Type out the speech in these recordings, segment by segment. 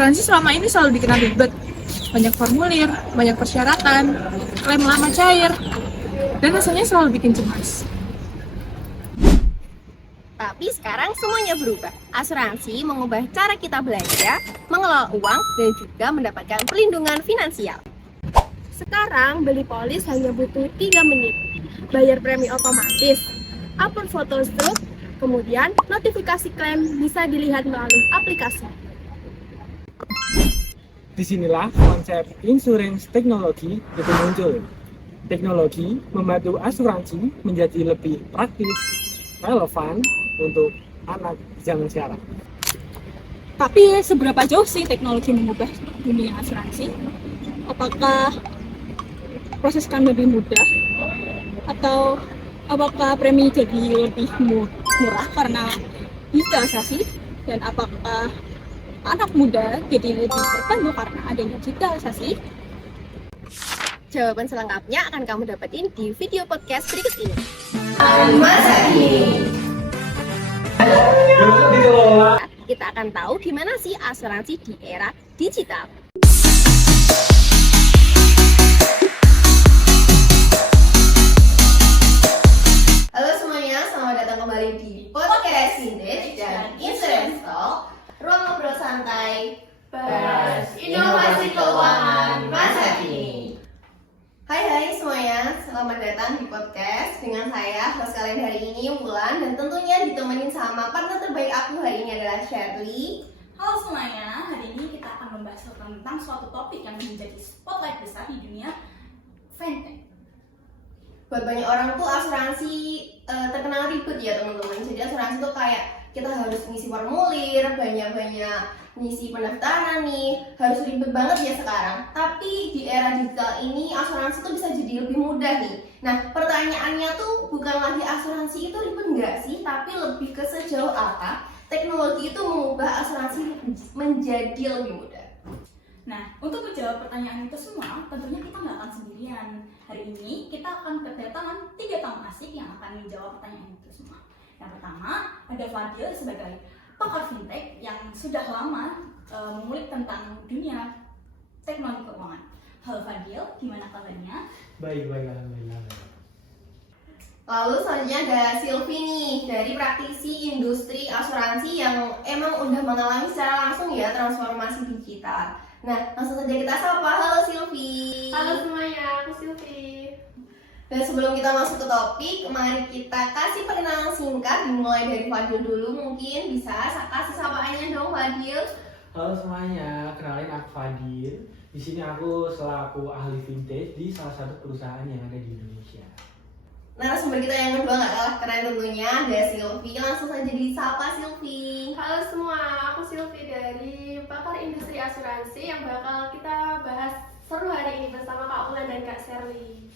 asuransi selama ini selalu bikin ribet. Banyak formulir, banyak persyaratan, klaim lama cair, dan rasanya selalu bikin cemas. Tapi sekarang semuanya berubah. Asuransi mengubah cara kita belanja, mengelola uang, dan juga mendapatkan perlindungan finansial. Sekarang beli polis hanya butuh 3 menit. Bayar premi otomatis, upload foto struk, kemudian notifikasi klaim bisa dilihat melalui aplikasi. Disinilah konsep insurance teknologi itu muncul. Teknologi membantu asuransi menjadi lebih praktis, relevan untuk anak zaman sekarang. Tapi seberapa jauh sih teknologi mengubah dunia asuransi? Apakah proses kan lebih mudah? Atau apakah premi jadi lebih murah karena digitalisasi? Dan apakah anak muda jadi lebih terbantu karena adanya digitalisasi? Jawaban selengkapnya akan kamu dapetin di video podcast berikut ini. Kita akan tahu gimana sih asuransi di era digital. Halo semuanya, selamat datang kembali di podcast Vintage dan Insurance Talk, ruang ngobrol santai bahas inovasi keuangan masa kini. Hai semuanya, selamat datang di podcast dengan saya, host kalian hari ini Wulan, dan tentunya ditemenin sama partner terbaik aku hari ini adalah Shirley. Halo semuanya, hari ini kita akan membahas tentang suatu topik yang menjadi spotlight besar di dunia fintech. Buat banyak orang tuh asuransi terkenal ribet ya teman-teman. Jadi asuransi tuh kayak kita harus ngisi formulir, banyak-banyak ngisi pendaftaran nih, harus ribet banget ya sekarang. Tapi di era digital ini asuransi tuh bisa jadi lebih mudah nih. Nah pertanyaannya tuh bukan lagi asuransi itu ribet nggak sih, tapi lebih ke sejauh apa teknologi itu mengubah asuransi menjadi lebih mudah. Nah, untuk menjawab pertanyaan itu semua, tentunya kita nggak akan sendirian. Hari ini kita akan kedatangan 3 tamu asik yang akan menjawab pertanyaan itu semua. Yang pertama, ada Fadil sebagai pakar fintech yang sudah lama mengulik tentang dunia teknologi keuangan. Halo Fadil, gimana kabarnya? Baik, alhamdulillah. Lalu selanjutnya ada Silvi nih, dari praktisi industri asuransi yang emang udah mengalami secara langsung ya transformasi digital. Nah, langsung saja kita sapa. Halo Silvi. Halo semuanya, aku Silvi. Dan sebelum kita masuk ke topik, mari kita kasih perkenalan singkat dimulai dari Fadil dulu. Mungkin bisa kasih sapaannya dong Fadil. Halo semuanya, kenalin aku Fadil. Di sini aku selaku ahli vintage di salah satu perusahaan yang ada di Indonesia. Narasumber kita yang kedua nggak kalah keren tentunya, ada Silvi. Langsung saja disapa Silvi. Halo semua, aku Silvi dari pakar industri asuransi yang bakal kita bahas seru hari ini bersama Kak Ulan dan Kak Shirley.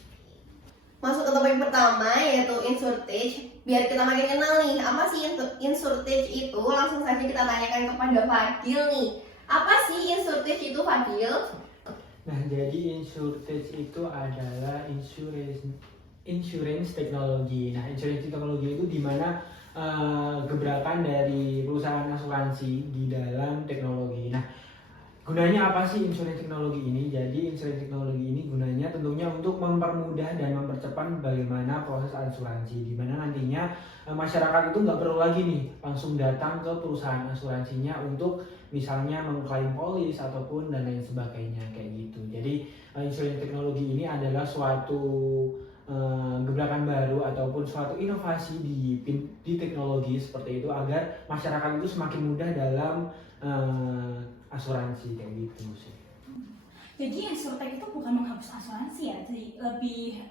Masuk ke topik pertama yaitu insurtech. Biar kita makin kenal nih, apa sih insurtech itu? Langsung saja kita tanyakan kepada Fadil nih. Apa sih insurtech itu Fadil? Nah, jadi insurtech itu adalah insurance teknologi. Nah, insurance teknologi itu di mana gebrakan dari perusahaan asuransi di dalam teknologi. Nah, gunanya apa sih insurance teknologi ini? Jadi insurance teknologi ini gunanya tentunya untuk mempermudah dan mempercepat bagaimana proses asuransi, di mana nantinya masyarakat itu nggak perlu lagi nih langsung datang ke perusahaan asuransinya untuk misalnya mengklaim polis ataupun dan lain sebagainya kayak gitu. Jadi insurance teknologi ini adalah suatu gebrakan baru ataupun suatu inovasi di teknologi seperti itu agar masyarakat itu semakin mudah dalam asuransi kayak gitu sih. Jadi insurtech itu bukan menghapus asuransi ya, jadi lebih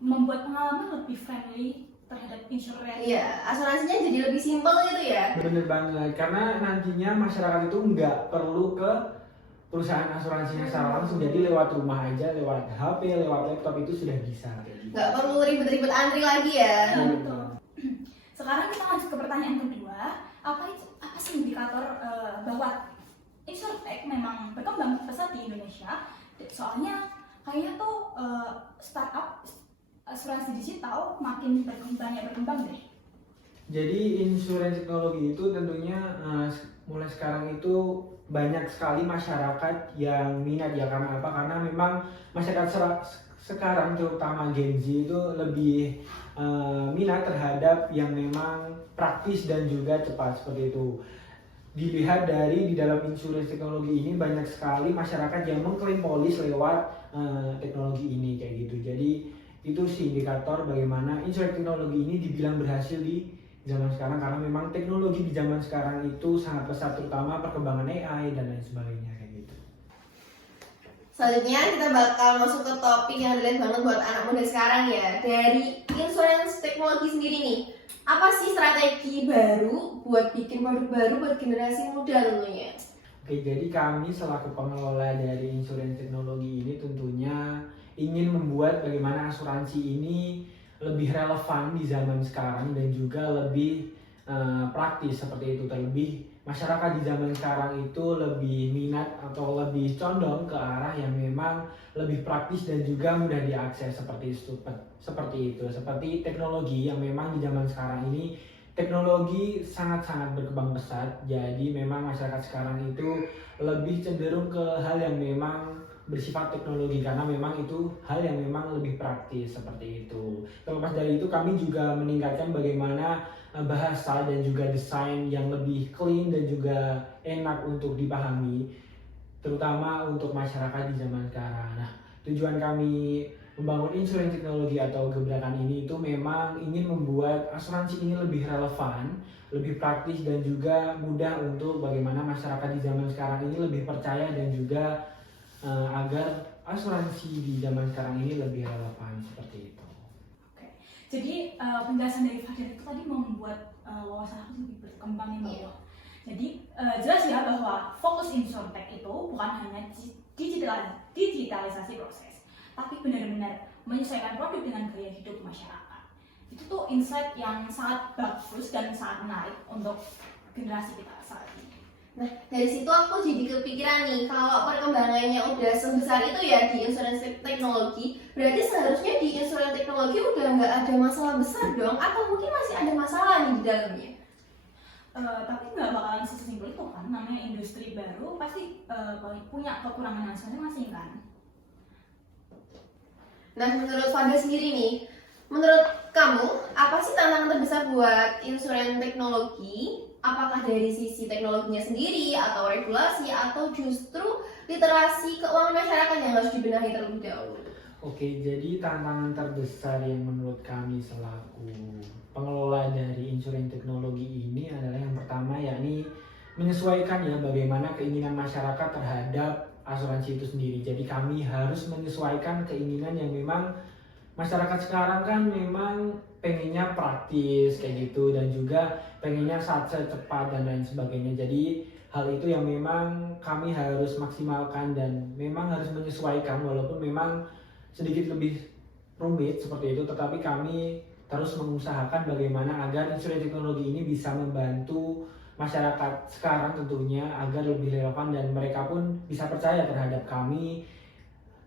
membuat pengalaman lebih friendly terhadap insurance. Iya, asuransinya jadi lebih simpel gitu ya. Bener banget, karena nantinya masyarakat itu nggak perlu ke perusahaan asuransinya secara langsung, jadi lewat rumah aja, lewat HP, lewat laptop itu sudah bisa. Nggak perlu ribet-ribet antri lagi ya. Betul. Sekarang kita lanjut ke pertanyaan kedua, apa sih indikator bahwa insurtech memang berkembang pesat di Indonesia? Soalnya kayaknya tuh startup asuransi digital makin banyak berkembang deh. Jadi insurance teknologi itu tentunya mulai sekarang itu banyak sekali masyarakat yang minat ya. Karena apa? Karena memang masyarakat sekarang terutama Gen Z itu lebih minat terhadap yang memang praktis dan juga cepat seperti itu. Dilihat dari di dalam insurance teknologi ini banyak sekali masyarakat yang mengklaim polis lewat teknologi ini kayak gitu. Jadi itu sih indikator bagaimana insurance teknologi ini dibilang berhasil di zaman sekarang, karena memang teknologi di zaman sekarang itu sangat pesat, terutama perkembangan AI dan lain sebagainya kayak gitu. Selanjutnya kita bakal masuk ke topik yang relate banget buat anak muda sekarang ya. Dari insurance teknologi sendiri nih, apa sih strategi baru buat bikin produk baru buat generasi muda tentunya? Oke, jadi kami selaku pengelola dari insurance teknologi ini tentunya ingin membuat bagaimana asuransi ini lebih relevan di zaman sekarang dan juga lebih praktis seperti itu. Terlebih masyarakat di zaman sekarang itu lebih minat atau lebih condong ke arah yang memang lebih praktis dan juga mudah diakses seperti itu. Seperti teknologi yang memang di zaman sekarang ini teknologi sangat-sangat berkembang pesat. Jadi memang masyarakat sekarang itu lebih cenderung ke hal yang memang bersifat teknologi karena memang itu hal yang memang lebih praktis seperti itu. Terlepas dari itu kami juga meningkatkan bagaimana bahasa dan juga desain yang lebih clean dan juga enak untuk dipahami, terutama untuk masyarakat di zaman sekarang. Nah, tujuan kami membangun insurance teknologi atau gebrakan ini itu memang ingin membuat asuransi ini lebih relevan, lebih praktis dan juga mudah untuk bagaimana masyarakat di zaman sekarang ini lebih percaya dan juga agar asuransi di zaman sekarang ini lebih relevan seperti itu. Oke, jadi penjelasan dari Fajar itu tadi membuat wawasan aku lebih berkembang ya. Jadi jelas ya bahwa fokus insurtech itu bukan hanya digitalisasi proses, tapi benar-benar menyesuaikan produk dengan gaya hidup masyarakat. Itu tuh insight yang sangat bagus dan sangat menarik untuk generasi kita saat ini. Nah, dari situ aku jadi kepikiran nih, kalau perkembangannya udah sebesar itu ya di insurance teknologi, berarti seharusnya di insurance teknologi udah nggak ada masalah besar dong, atau mungkin masih ada masalah nih di dalamnya? Tapi nggak bakalan sesimpel itu kan, namanya industri baru pasti punya kekurangan masing-masing kan. Nah, menurut Fadil sendiri nih, menurut kamu apa sih tantangan terbesar buat insurance teknologi? Apakah dari sisi teknologinya sendiri, atau regulasi, atau justru literasi keuangan masyarakat yang harus dibenahi terlebih dahulu? Oke, jadi tantangan terbesar yang menurut kami selaku pengelola dari insurance teknologi ini adalah yang pertama, yakni menyesuaikan ya bagaimana keinginan masyarakat terhadap asuransi itu sendiri. Jadi kami harus menyesuaikan keinginan yang memang masyarakat sekarang kan memang pengennya praktis kayak gitu dan juga pengennya cepat dan lain sebagainya. Jadi hal itu yang memang kami harus maksimalkan dan memang harus menyesuaikan, walaupun memang sedikit lebih rumit seperti itu, tetapi kami terus mengusahakan bagaimana agar insurance teknologi ini bisa membantu masyarakat sekarang tentunya agar lebih relevan dan mereka pun bisa percaya terhadap kami,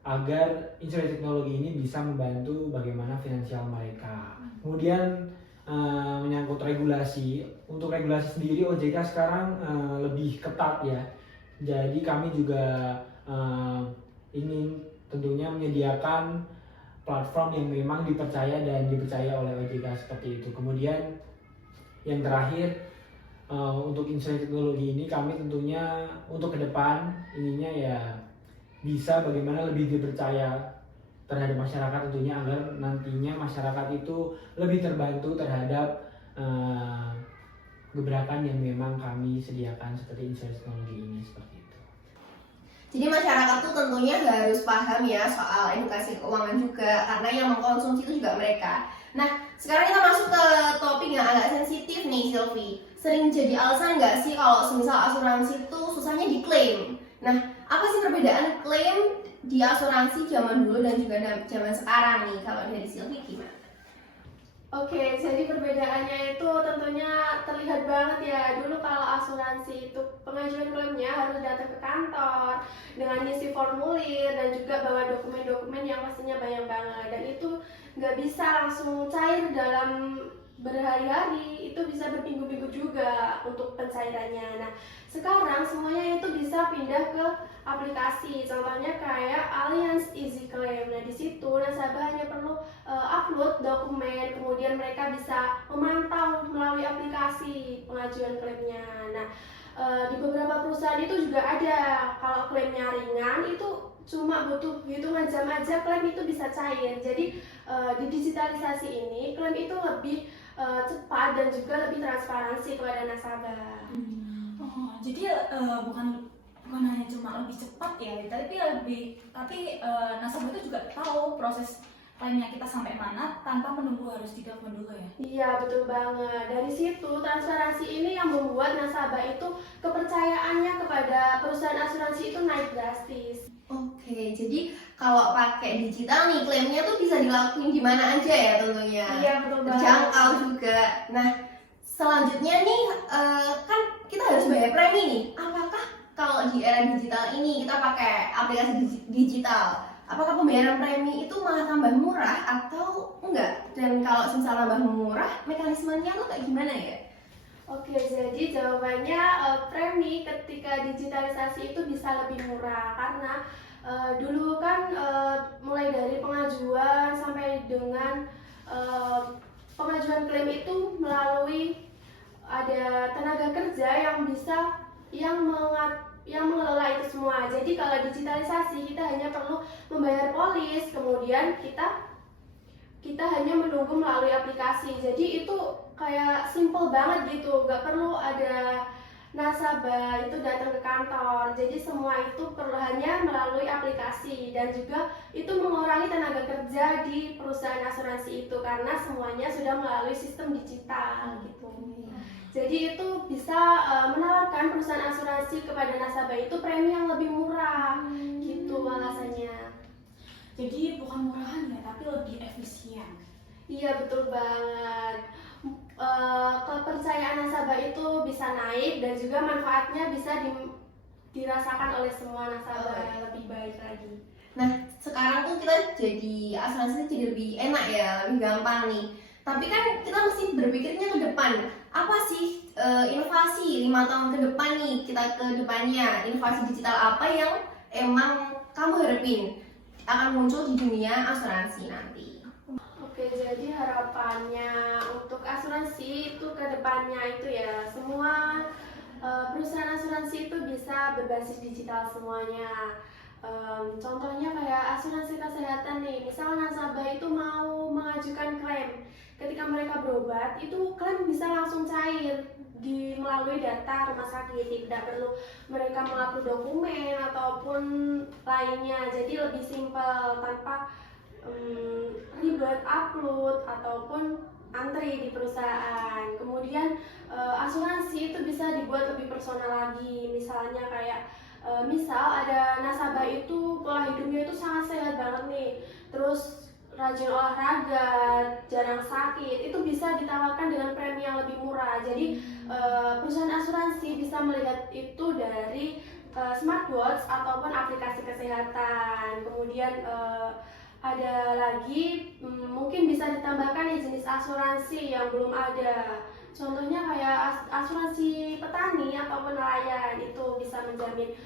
agar insurance teknologi ini bisa membantu bagaimana finansial mereka. Kemudian menyangkut regulasi, untuk regulasi sendiri OJK sekarang lebih ketat ya. Jadi kami juga ingin tentunya menyediakan platform yang memang dipercaya dan dipercaya oleh OJK seperti itu. Kemudian yang terakhir, untuk insurance teknologi ini kami tentunya untuk ke depan ininya ya bisa bagaimana lebih dipercaya terhadap masyarakat tentunya, agar nantinya masyarakat itu lebih terbantu terhadap gebrakan yang memang kami sediakan seperti insurance teknologi ini seperti itu. Jadi masyarakat tuh tentunya harus paham ya soal edukasi keuangan juga, karena yang mengkonsumsi itu juga mereka. Nah, sekarang kita masuk ke topik yang agak sensitif nih, Sylvie. Sering jadi alasan nggak sih kalau semisal asuransi itu susahnya diklaim? Nah, apa sih perbedaan klaim di asuransi zaman dulu dan juga zaman sekarang nih? Kalau dari Sylvie gimana? Oke, jadi perbedaannya itu tentunya terlihat banget ya. Dulu kalau asuransi itu pengajuan klaimnya harus datang ke kantor dengan ngisi formulir dan juga bawa dokumen-dokumen yang pastinya banyak banget, dan itu nggak bisa langsung cair dalam berhari-hari, itu bisa berminggu-minggu juga untuk pencairannya. Nah, sekarang semuanya itu bisa pindah ke aplikasi. Contohnya kayak Allianz Easy Claim. Nah, di situ nasabah hanya perlu upload dokumen, kemudian mereka bisa memantau melalui aplikasi pengajuan klaimnya. Nah, di beberapa perusahaan itu juga ada, kalau klaimnya ringan itu cuma butuh hitungan jam aja klaim itu bisa cair. Jadi di digitalisasi ini klaim itu lebih cepat dan juga lebih transparansi kepada nasabah. Oh, jadi bukan hanya cuma lebih cepat ya, tapi nasabah itu juga tahu proses klaimnya kita sampai mana tanpa menunggu harus ditelepon dulu ya. Iya, betul banget. Dari situ transparansi ini yang membuat nasabah itu kepercayaannya kepada perusahaan asuransi itu naik drastis. Oke, jadi kalau pakai digital nih klaimnya tuh bisa dilakuin di mana aja ya tentunya. Iya, betul banget. Terjangkau juga. Nah, selanjutnya nih kan kita harus bayar premi nih. Apakah kalau di era digital ini kita pakai aplikasi digital, apakah pembayaran premi itu malah tambah murah atau enggak? Dan kalau misal tambah murah, mekanismenya tuh kayak gimana ya? Oke, jadi jawabannya premi ketika digitalisasi itu bisa lebih murah karena dulu kan mulai dari pengajuan sampai dengan pengajuan klaim itu melalui ada tenaga kerja yang mengelola itu semua. Jadi kalau digitalisasi kita hanya perlu membayar polis, kemudian kita hanya menunggu melalui aplikasi. Jadi itu kayak simple banget gitu, nggak perlu ada nasabah itu datang ke kantor. Jadi semua itu perlu hanya melalui aplikasi dan juga itu mengurangi tenaga kerja di perusahaan asuransi itu karena semuanya sudah melalui sistem digital gitu. Jadi itu bisa menawarkan perusahaan asuransi kepada nasabah itu premi yang lebih murah gitu alasannya. Jadi bukan murahan ya, tapi lebih efisien. Iya, betul banget. Kepercayaan nasabah itu bisa naik dan juga manfaatnya bisa dirasakan oleh semua nasabah lebih baik lagi. Nah, sekarang tuh kita jadi asuransi jadi lebih enak ya, lebih gampang nih. Tapi kan kita mesti berpikirnya ke depan. Apa sih inovasi 5 tahun ke depan nih, kita ke depannya, inovasi digital apa yang emang kamu harapin akan muncul di dunia asuransi nanti? Oke, jadi harapannya untuk asuransi itu ke depannya itu ya semua perusahaan asuransi itu bisa berbasis digital semuanya. Contohnya kayak asuransi kesehatan nih, misal nasabah itu mau mengajukan klaim, ketika mereka berobat itu klaim bisa langsung cair melalui data rumah sakit, tidak perlu mereka mengupload dokumen ataupun lainnya. Jadi lebih simpel tanpa ribet upload ataupun antri di perusahaan. Kemudian asuransi itu bisa dibuat lebih personal lagi. Misalnya kayak misal ada nasabah itu pola hidupnya itu sangat sehat banget nih, terus rajin olahraga, jarang sakit, itu bisa ditawarkan dengan premi yang lebih murah. Jadi perusahaan asuransi bisa melihat itu dari smartwatch ataupun aplikasi kesehatan. Kemudian ada lagi mungkin bisa ditambahkan nih jenis asuransi yang belum ada. Contohnya kayak asuransi petani ataupun nelayan, itu bisa menjamin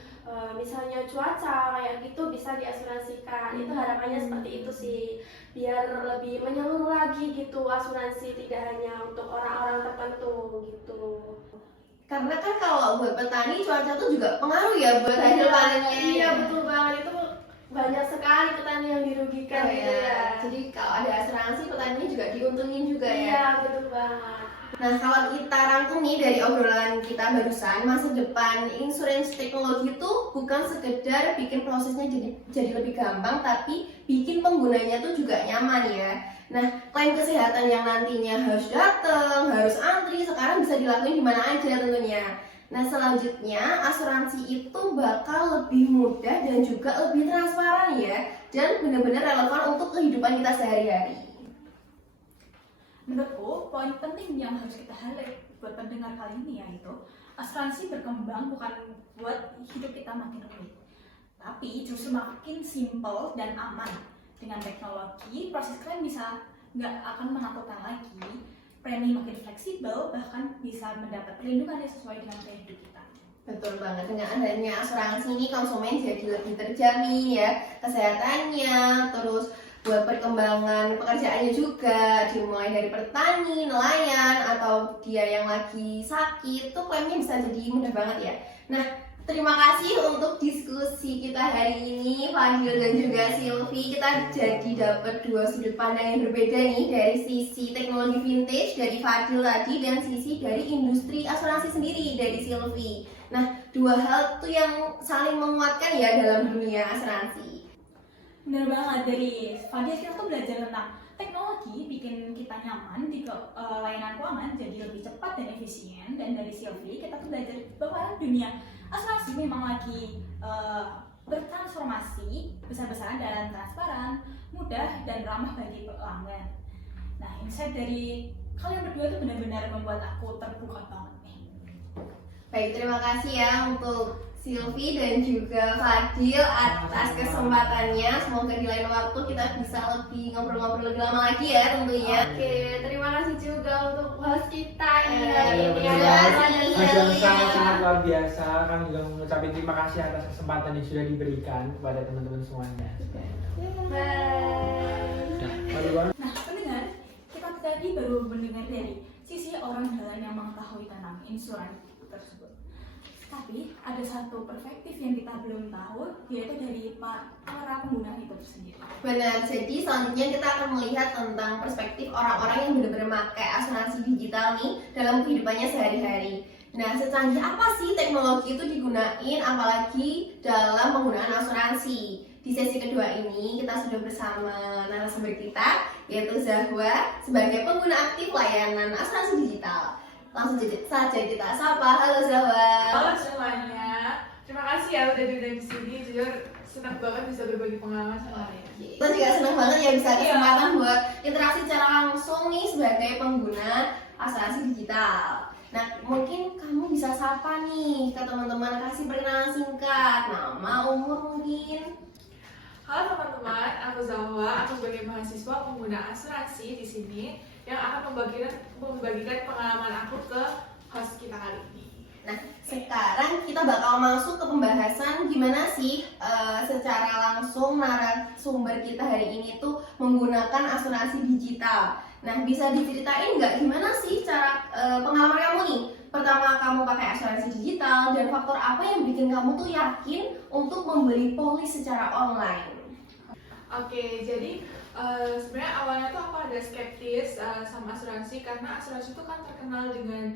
misalnya cuaca kayak gitu bisa diasuransikan. Itu harapannya seperti itu sih, biar lebih menyeluruh lagi gitu asuransi, tidak hanya untuk orang-orang tertentu gitu. Karena kan kalau buat petani cuaca tuh juga pengaruh ya buat hasil panennya. Iya, betul banget, itu banyak sekali petani yang dirugikan gitu ya. Jadi kalau ada asuransi petaninya juga diuntungin juga ya. Iya, betul banget. Nah, kalau kita rangkum nih dari obrolan kita barusan, masa depan insurance teknologi itu bukan sekedar bikin prosesnya jadi lebih gampang, tapi bikin penggunanya tuh juga nyaman ya. Nah, klaim kesehatan yang nantinya harus datang, harus antri, sekarang bisa dilakuin di mana aja tentunya. Nah, selanjutnya asuransi itu bakal lebih mudah dan juga lebih transparan ya, dan benar-benar relevan untuk kehidupan kita sehari-hari. Menurutku, poin penting yang harus kita highlight buat pendengar kali ini yaitu asuransi berkembang bukan buat hidup kita makin rumit, tapi justru makin simple dan aman. Dengan teknologi, proses klaim bisa nggak akan menakutkan lagi premi makin fleksibel, bahkan bisa mendapat perlindungan yang sesuai dengan gaya hidup kita. Betul banget, dengan adanya asuransi ini konsumen jadi lebih terjamin ya kesehatannya, terus buat perkembangan pekerjaannya juga, dimulai dari petani, nelayan, atau dia yang lagi sakit, tuh klaimnya bisa jadi mudah banget ya. Nah, terima kasih untuk diskusi kita hari ini, Fadil dan juga Silvi. Kita jadi dapat dua sudut pandang yang berbeda nih, dari sisi teknologi vintage dari Fadil tadi dan sisi dari industri asuransi sendiri dari Silvi. Nah, dua hal tuh yang saling menguatkan ya dalam dunia asuransi. Bener banget, dari Fadil kita tuh belajar tentang teknologi bikin kita nyaman di layanan keuangan jadi lebih cepat dan efisien, dan dari Silvi kita tuh belajar bahwa dunia asuransi memang lagi bertransformasi besar-besaran dan transparan, mudah dan ramah bagi pelanggan. Nah, insight dari kalian berdua tuh benar-benar membuat aku terbuka banget nih. Baik, terima kasih ya untuk Silvi dan juga Fadil atas kesempatannya. Semoga di lain waktu kita bisa lebih ngobrol-ngobrol lebih lama lagi ya tentunya. Oke, terima kasih juga untuk host kita ini Iya, hari ini. benar. Mas yang sangat luar biasa. Kami juga mengucapkan terima kasih atas kesempatan yang sudah diberikan kepada teman-teman semuanya. Bye. Nah, pendengar, kita tadi baru mendengar dari sisi orang dalam yang mengetahui tentang insuransi tersebut. Tapi ada satu perspektif yang kita belum tahu, yaitu dari para pengguna itu sendiri. Benar, jadi selanjutnya kita akan melihat tentang perspektif orang-orang yang benar-benar memakai asuransi digital nih dalam kehidupannya sehari-hari. Nah, secanggih apa sih teknologi itu digunain, apalagi dalam penggunaan asuransi? Di sesi kedua ini kita sudah bersama narasumber kita, yaitu Zahwa sebagai pengguna aktif layanan asuransi digital. Langsung saja kita sapa. Halo Zahwa. Halo semuanya, terima kasih ya udah diundang di sini. Jujur senang banget bisa berbagi pengalaman sama kalian. Kita juga senang banget ya bisa kesempatan buat interaksi secara langsung nih sebagai pengguna asuransi digital. Nah, mungkin kamu bisa sapa nih ke teman-teman, kasih perkenalan singkat, nama, umur mungkin. Halo teman-teman, aku Zahwa. Aku sebagai mahasiswa pengguna asuransi di sini yang akan membagikan pengalaman aku ke host kita kali ini. Nah, sekarang kita bakal masuk ke pembahasan gimana sih secara langsung narasumber kita hari ini tuh menggunakan asuransi digital. Nah, bisa diceritain nggak gimana sih cara pengalaman kamu nih? Pertama kamu pakai asuransi digital dan faktor apa yang bikin kamu tuh yakin untuk membeli polis secara online? Oke, jadi sebenarnya awalnya tuh aku ada skeptis sama asuransi karena asuransi itu kan terkenal dengan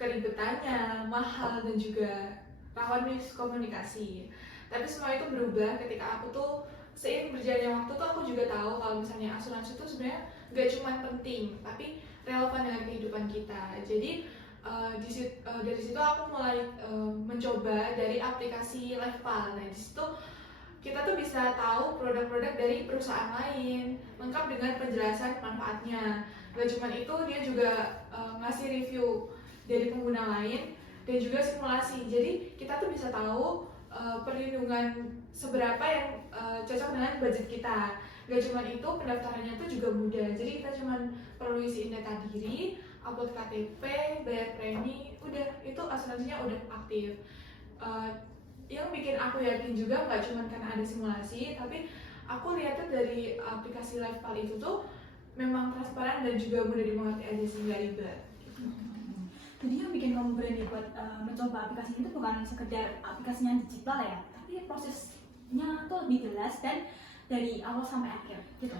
keribetannya, mahal dan juga rawan miskomunikasi. Tapi semua itu berubah ketika aku tuh seiring berjalannya waktu tuh aku juga tahu kalau misalnya asuransi itu sebenarnya nggak cuma penting, tapi relevan dengan kehidupan kita. Jadi dari situ aku mulai mencoba dari aplikasi Lifepal. Nah, di situ kita tuh bisa tahu produk-produk dari perusahaan lain, lengkap dengan penjelasan manfaatnya. Gak cuma itu, dia juga ngasih review dari pengguna lain dan juga simulasi. Jadi kita tuh bisa tahu perlindungan seberapa yang cocok dengan budget kita. Gak cuma itu, pendaftarannya tuh juga mudah. Jadi kita cuma perlu isiin data diri, upload KTP, bayar premi, udah itu asuransinya udah aktif. Yang bikin aku yakin juga nggak cuma karena ada simulasi, tapi aku lihatnya dari aplikasi Lifepal itu tuh memang transparan dan juga mudah dimengerti aja sih, nggak ribet. Jadi yang bikin kamu berani buat mencoba aplikasi itu bukan sekedar aplikasinya digital ya, tapi prosesnya tuh lebih jelas dan dari awal sampai akhir gitu.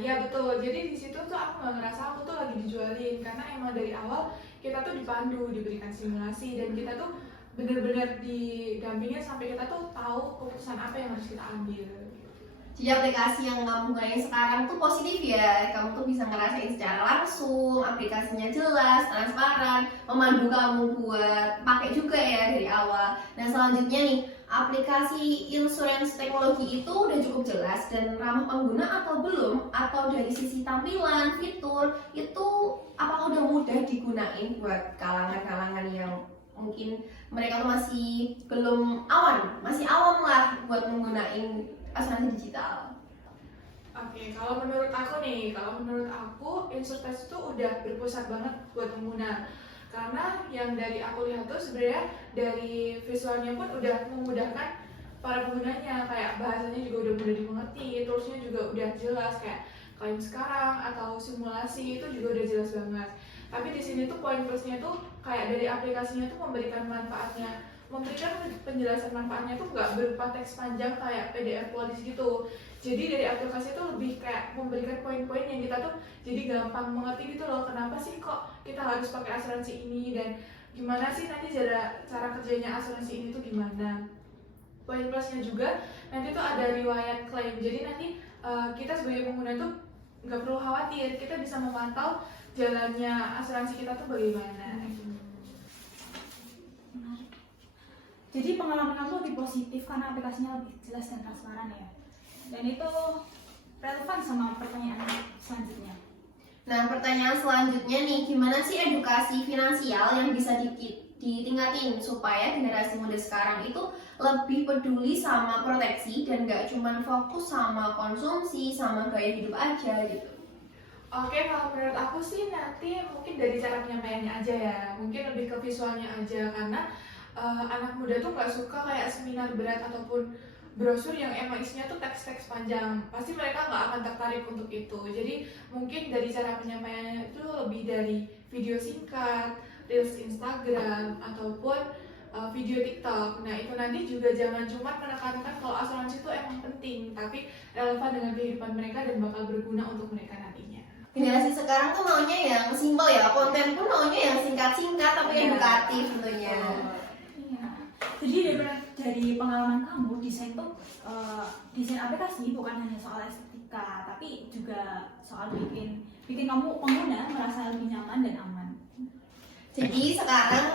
Ya betul, jadi di situ tuh aku nggak ngerasa aku tuh lagi dijualin, karena emang dari awal kita tuh dipandu, diberikan simulasi, dan kita tuh bener-bener didampingin sampai kita tuh tahu keputusan apa yang harus kita ambil. Jadi aplikasi yang kamu gunain sekarang tuh positif ya, kamu tuh bisa ngerasain secara langsung, aplikasinya jelas, transparan, memandu kamu buat pakai juga ya dari awal. Nah, selanjutnya nih, aplikasi insurance teknologi itu udah cukup jelas dan ramah pengguna atau belum? Atau dari sisi tampilan, fitur, itu apakah udah mudah digunain buat kalangan-kalangan yang mungkin mereka tuh masih belum awam lah buat menggunakan asuransi digital? Oke, kalau menurut aku insurtech itu udah berpusat banget buat pengguna. Karena yang dari aku lihat tuh sebenarnya dari visualnya pun udah memudahkan para penggunanya, kayak bahasanya juga udah mudah dimengerti, toolsnya juga udah jelas kayak klaim sekarang atau simulasi itu juga udah jelas banget. Tapi di sini tuh poin plusnya tuh kayak dari aplikasinya tuh memberikan penjelasan manfaatnya tuh nggak berupa teks panjang kayak PDF polis gitu. Jadi dari aplikasi itu lebih kayak memberikan poin-poin yang kita tuh jadi gampang mengerti gitu loh, kenapa sih kok kita harus pakai asuransi ini dan gimana sih nanti cara kerjanya asuransi ini tuh gimana. Poin plusnya juga nanti tuh ada riwayat klaim, jadi nanti kita sebagai pengguna tuh nggak perlu khawatir, kita bisa memantau jalannya asuransi kita tuh bagaimana. Menarik. Jadi pengalaman aku lebih positif karena aplikasinya lebih jelas dan transparan ya. Dan itu relevan sama pertanyaan selanjutnya. Nah, pertanyaan selanjutnya nih, gimana sih edukasi finansial yang bisa ditingkatin supaya generasi muda sekarang itu lebih peduli sama proteksi dan gak cuma fokus sama konsumsi, sama gaya hidup aja gitu. Oke, kalau menurut aku sih nanti mungkin dari cara penyampaiannya aja ya, mungkin lebih ke visualnya aja, karena anak muda tuh nggak suka kayak seminar berat ataupun brosur yang emang isinya tuh teks-teks panjang, pasti mereka nggak akan tertarik untuk itu. Jadi mungkin dari cara penyampaiannya itu lebih dari video singkat, reels Instagram ataupun video TikTok. Nah itu nanti juga jangan cuma menekankan kalau asuransi itu emang penting, tapi relevan dengan kehidupan mereka dan bakal berguna untuk mereka nantinya. Generasi sekarang tuh maunya yang simpel ya, konten pun maunya yang singkat-singkat tapi edukatif tentunya. Iya. Jadi dari pengalaman kamu desain tuh desain aplikasi bukan hanya soal estetika, tapi juga soal bikin kamu pengguna merasa lebih nyaman dan aman. Jadi sekarang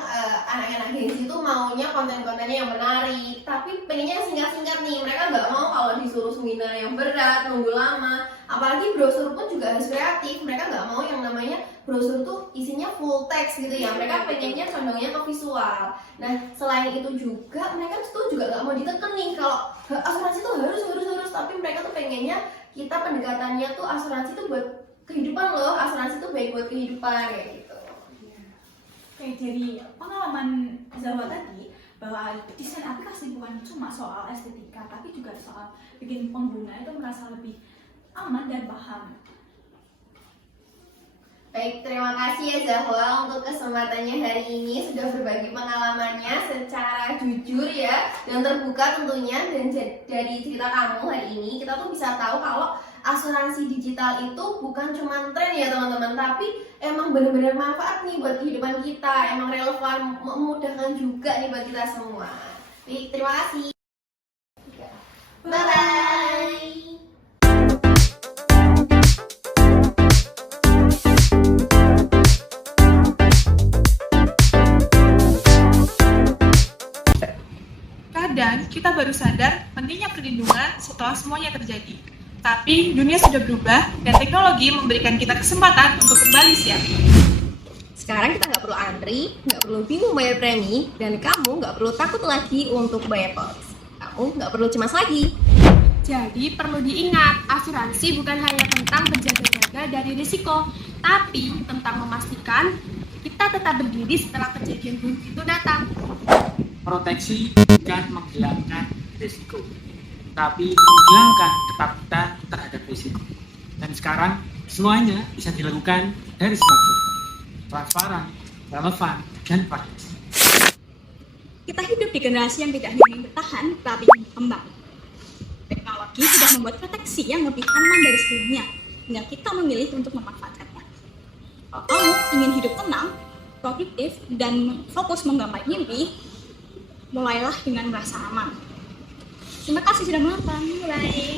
anak-anak Gen Z tuh maunya konten-kontennya yang menarik, tapi pengennya yang singkat-singkat nih. Mereka nggak mau kalau disuruh seminar yang berat, nunggu lama. Apalagi brosur pun juga harus kreatif. Mereka nggak mau yang namanya brosur tuh isinya full text gitu ya. Mereka pengennya condongnya ke visual. Nah selain itu juga mereka tuh juga nggak mau ditekan nih kalau asuransi tuh harus, tapi mereka tuh pengennya kita pendekatannya tuh asuransi tuh buat kehidupan loh. Asuransi tuh baik buat kehidupan kayak gitu. Oke, dari pengalaman Zahwa tadi bahwa desain aplikasi bukan cuma soal estetika, tapi juga soal bikin pengguna itu merasa lebih aman dan paham. Baik, terima kasih ya Zahwa untuk kesempatannya hari ini sudah berbagi pengalamannya secara jujur ya dan terbuka tentunya. Dan dari cerita kamu hari ini kita tuh bisa tahu kalau asuransi digital itu bukan cuma tren ya teman-teman, tapi emang benar-benar manfaat nih buat kehidupan kita, emang relevan, memudahkan juga nih buat kita semua. Baik, terima kasih. Bye-bye. Kadang kita baru sadar pentingnya perlindungan setelah semuanya terjadi. Tapi dunia sudah berubah dan teknologi memberikan kita kesempatan untuk kembali siap. Sekarang kita nggak perlu antri, nggak perlu bingung bayar premi, dan kamu nggak perlu takut lagi untuk bayar polis. Kamu nggak perlu cemas lagi. Jadi perlu diingat, asuransi bukan hanya tentang berjaga-jaga dari risiko, tapi tentang memastikan kita tetap berdiri setelah kejadian buruk itu datang. Proteksi bukan menghilangkan risiko, tapi menghilangkan ketakutan terhadap risiko. Dan sekarang semuanya bisa dilakukan dari smartphone, transparan, relevan, dan praktis. Kita hidup di generasi yang tidak hanya ingin bertahan, tapi ingin berkembang. Teknologi sudah membuat proteksi yang lebih aman dari sebelumnya, tinggal kita memilih untuk memanfaatkannya. Kalau kamu ingin hidup tenang, produktif, dan fokus menggapai mimpi, mulailah dengan merasa aman. Terima kasih sudah menonton. Bye.